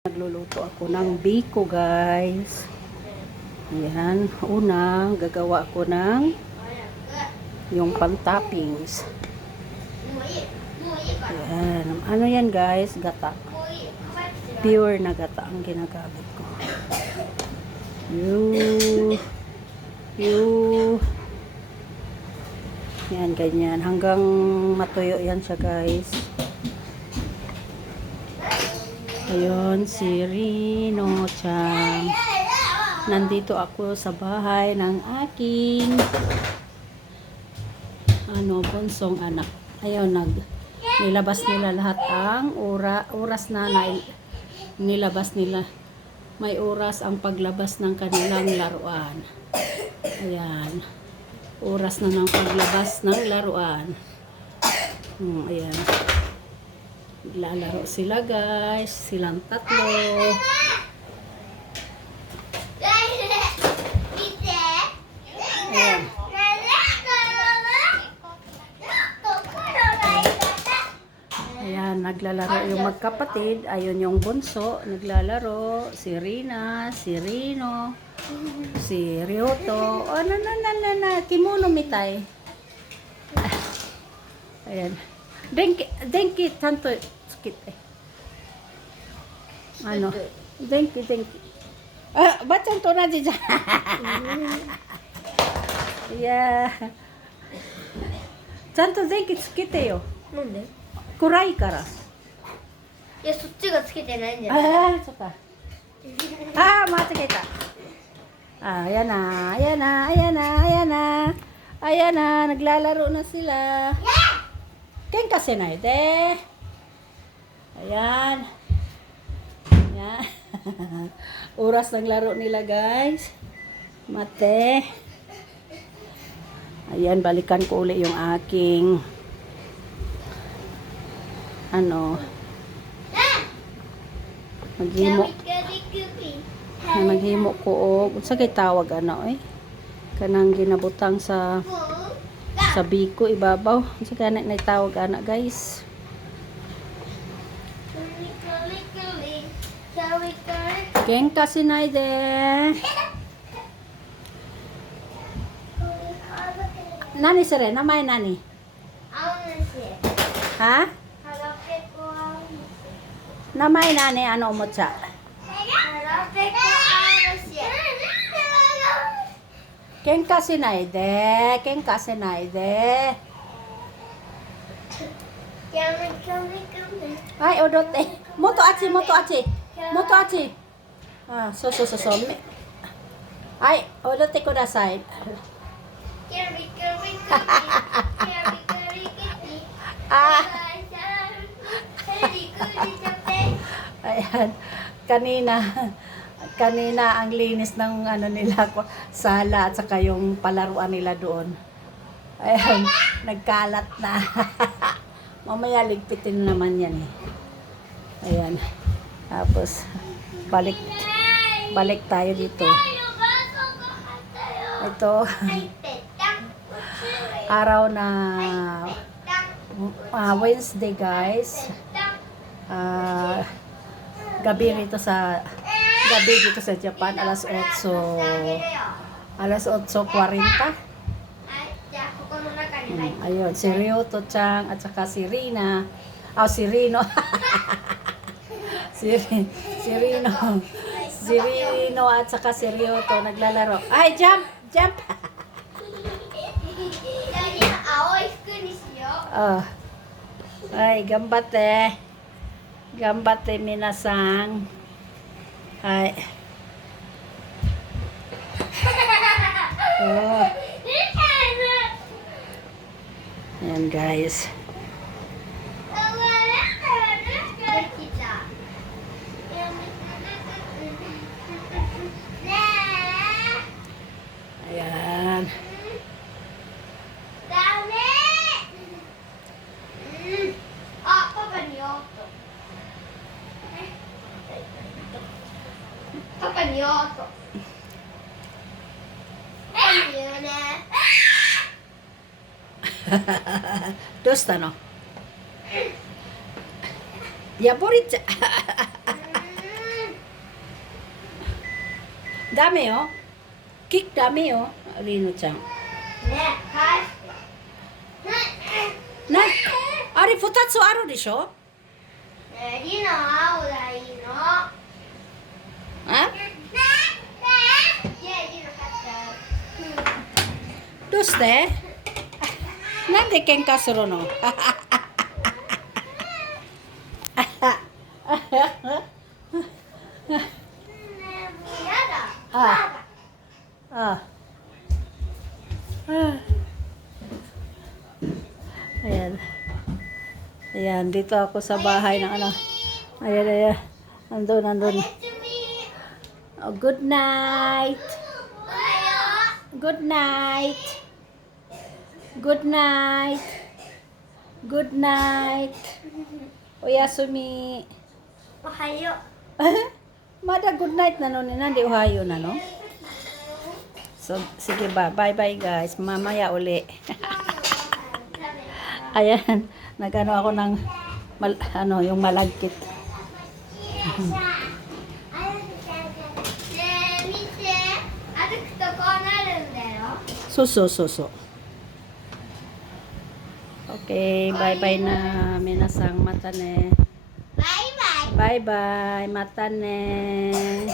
Nagluluto ako ng biko, guys. Ayan, unang gagawa ako ng yung pang-toppings. Ayan, ano yan, guys? Gata. Pure na gata ang ginagamit ko. Yan, ganyan. Hanggang matuyo yan siya, guys. Ayun, si Rino Chang. Nandito ako sa bahay ng aking bunsong anak. Ayun, nilabas nila lahat ang oras na nilabas nila. May oras ang paglabas ng kanilang laruan. Ayan. Oras na ng paglabas ng laruan. Ayan. Lalaro sila, guys. Silang tatlo. Ayan. Ayan, naglalaro yung magkapatid. Ayun yung bunso. Naglalaro. Si Rina, si Rino, si Ryoto. Oh, kimono mitay. Ayan. Denki, tanto sakit eh. Denki. Bachan to na dyan. Yeah. Chanto denki tsukite yo. なんで？暗いから。いや、そっちがつけてないんじゃない？そっか。間違えた。Ayan na, naglalaro na sila. Kenka senai de. Ayan. Ayan. Oras ng laro nila, guys. Mate. Ayan, balikan ko uli yung aking maghimo ko og unsa kay tawag kanang ginabutang sa biko ibabaw. Unsa kay na tawag guys? Kenka sinay de. Nani sere namay nani? Ha? Namay nani ano mo siya? Kenka sinay de. Ay, odote. Moto achi. So. Ay, odote kudasai. Ayan, kanina ang linis ng nila sala at saka yung palaruan nila doon. Ayan, nagkalat na. Mamaya ligpitin naman yan eh. Ayan. Tapos balik tayo dito. Ito araw na Wednesday, guys. Gabi dito sa Japan, alas 8:40. Ayun, si Ryoto Chang at saka si Rina. Si Rino. si Rino at saka si Ryoto naglalaro. Ay, jump! Ay, gambate minasang. Ay. Ayan, guys. Ayan. Papa Nyoto. Dosta no? 破れちゃ Dami, oh. Cake dami, oh. Rino-chan. ね返してな、あれ2つあるでしょ？ねえリノ青がいいのあ？イェイリノ買ったどうしてなんで喧嘩するのねえもうやだああAh. Ayan. Ayan, dito ako sa bahay ng ano. Ayan, ayan. Nandun. Oh, good night. Good night. Good night. Good night. Oyasumi. おはよ Mada good night na no ni Nandi Ohayo na no. So, sige ba. Bye-bye guys. Mamaya uli. Ayan. Nagano ako ng yung malagkit. ねえ見て歩くとこうなるんだよ So. Okay. Bye-bye na. Minasang mata ne. バイバイ Bye-bye. Mata ne.